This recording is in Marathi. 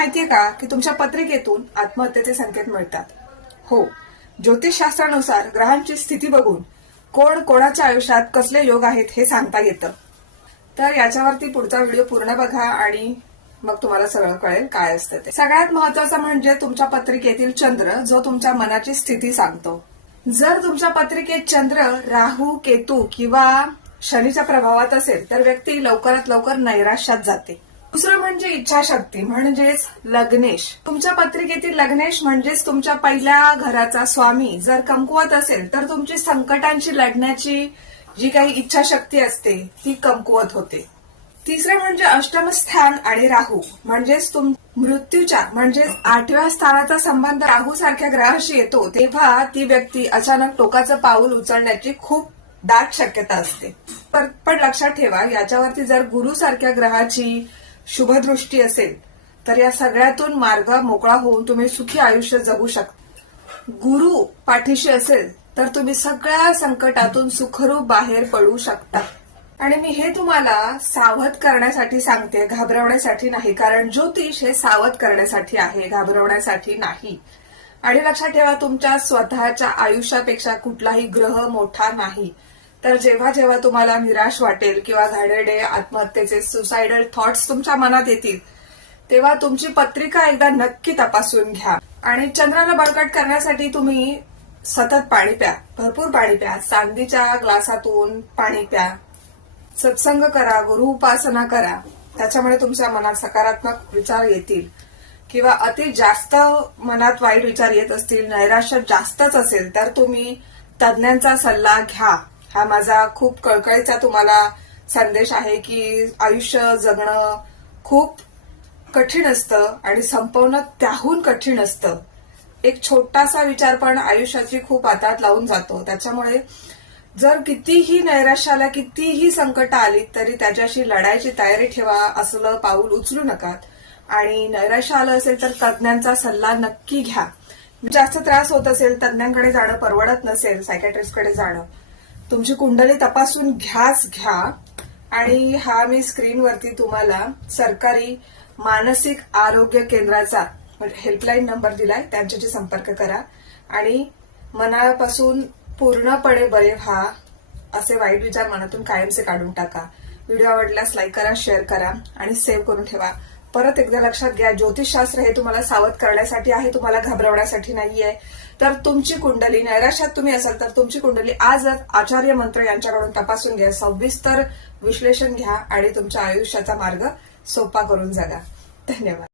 माहितीये का की तुमच्या पत्रिकेतून आत्महत्येचे संकेत मिळतात? हो, ज्योतिषशास्त्रानुसार ग्रहांची स्थिती बघून कोण कोणाच्या आयुष्यात कसले योग आहेत हे सांगता येतं. तर याच्यावरती पुढचा व्हिडिओ पूर्ण बघा आणि मग तुम्हाला सगळं कळेल काय असतं ते. सगळ्यात महत्वाचं म्हणजे तुमच्या पत्रिकेतील चंद्र, जो तुमच्या मनाची स्थिती सांगतो. जर तुमच्या पत्रिकेत चंद्र राहू, केतू किंवा शनीच्या प्रभावात असेल तर व्यक्ती लवकरात लवकर नैराश्यात जाते. दुसरं म्हणजे इच्छाशक्ती म्हणजेच लग्नेश. तुमच्या पत्रिकेतील लग्नेश म्हणजेच तुमच्या पहिल्या घराचा स्वामी जर कमकुवत असेल तर तुमची संकटांशी लढण्याची जी काही इच्छाशक्ती असते ती कमकुवत होते. तिसरं म्हणजे अष्टमस्थान आणि राहू म्हणजेच मृत्यूच्या म्हणजेच 8व्या स्थानाचा संबंध राहू सारख्या ग्रहाशी येतो, तेव्हा ती व्यक्ती अचानक टोकाचं पाऊल उचलण्याची खूप दाट शक्यता असते. पण लक्षात ठेवा, याच्यावरती जर गुरु सारख्या ग्रहाची शुभदृष्टी असेल तर या सगळ्यातून मार्ग मोकळा होऊन तुम्ही सुखी आयुष्य जगू शकता. गुरु पाठीशी असेल तर तुम्ही सगळ्या संकटातून सुखरूप बाहेर पडू शकता. आणि मी हे तुम्हाला सावध करण्यासाठी सांगते, घाबरवण्यासाठी नाही. कारण ज्योतिष हे सावध करण्यासाठी आहे, घाबरवण्यासाठी नाही. आणि लक्षात ठेवा, तुमच्या स्वतःच्या आयुष्यापेक्षा कुठलाही ग्रह मोठा नाही. तर जेव्हा जेव्हा तुम्हाला निराश वाटेल किंवा घाणेरडे आत्महत्येचे सुसायडल थॉट्स तुमच्या मनात येतील तेव्हा तुमची पत्रिका एकदा नक्की तपासून घ्या. आणि चंद्राला बळकट करण्यासाठी तुम्ही सतत पाणी प्या, भरपूर पाणी प्या, चांदीच्या ग्लासातून पाणी प्या, सत्संग करा, गुरु उपासना करा. त्याच्यामुळे तुमच्या मनात सकारात्मक विचार येतील. किंवा अति जास्त मनात वाईट विचार येत असतील, नैराश्य जास्तच असेल तर तुम्ही तज्ञांचा सल्ला घ्या. हा माझा खूप कळकळीचा तुम्हाला संदेश आहे की आयुष्य जगणं खूप कठीण असतं आणि संपवणं त्याहून कठीण असतं. एक छोटासा विचार पण आयुष्याची खूप आतात लावून जातो. त्याच्यामुळे जर कितीही नैराश्य आला, कितीही संकट आली तरी त्याच्याशी लढायची तयारी ठेवा. असलं पाऊल उचलू नका. आणि नैराश्य आलं असेल तर तज्ञांचा सल्ला नक्की घ्या. जास्त त्रास होत असेल, तज्ञांकडे जाणं परवडत नसेल, सायकॅट्रिस्टकडे जाणं, तुमची कुंडली तपासून घ्या. आणि हा मी स्क्रीनवरती तुम्हाला सरकारी मानसिक आरोग्य केंद्राचा हेल्पलाईन नंबर दिलाय, त्यांच्याशी संपर्क करा आणि मनापासून पूर्णपणे बरे व्हा. असे वाईट विचार मनातून कायमचे काढून टाका. व्हिडिओ आवडल्यास लाईक करा, शेअर करा आणि सेव्ह करून ठेवा. परत एकदा लक्षात घ्या, ज्योतिषशास्त्र हे तुम्हाला सावध करण्यासाठी आहे, तुम्हाला घाबरवण्यासाठी नाहीये. तर तुमची कुंडली, नैराश्यात तुम्ही असाल तर तुमची कुंडली आजच आचार्य मंत्र यांच्याकडून तपासून घ्या, सविस्तर विश्लेषण घ्या आणि तुमच्या आयुष्याचा मार्ग सोपा करून जगा. धन्यवाद.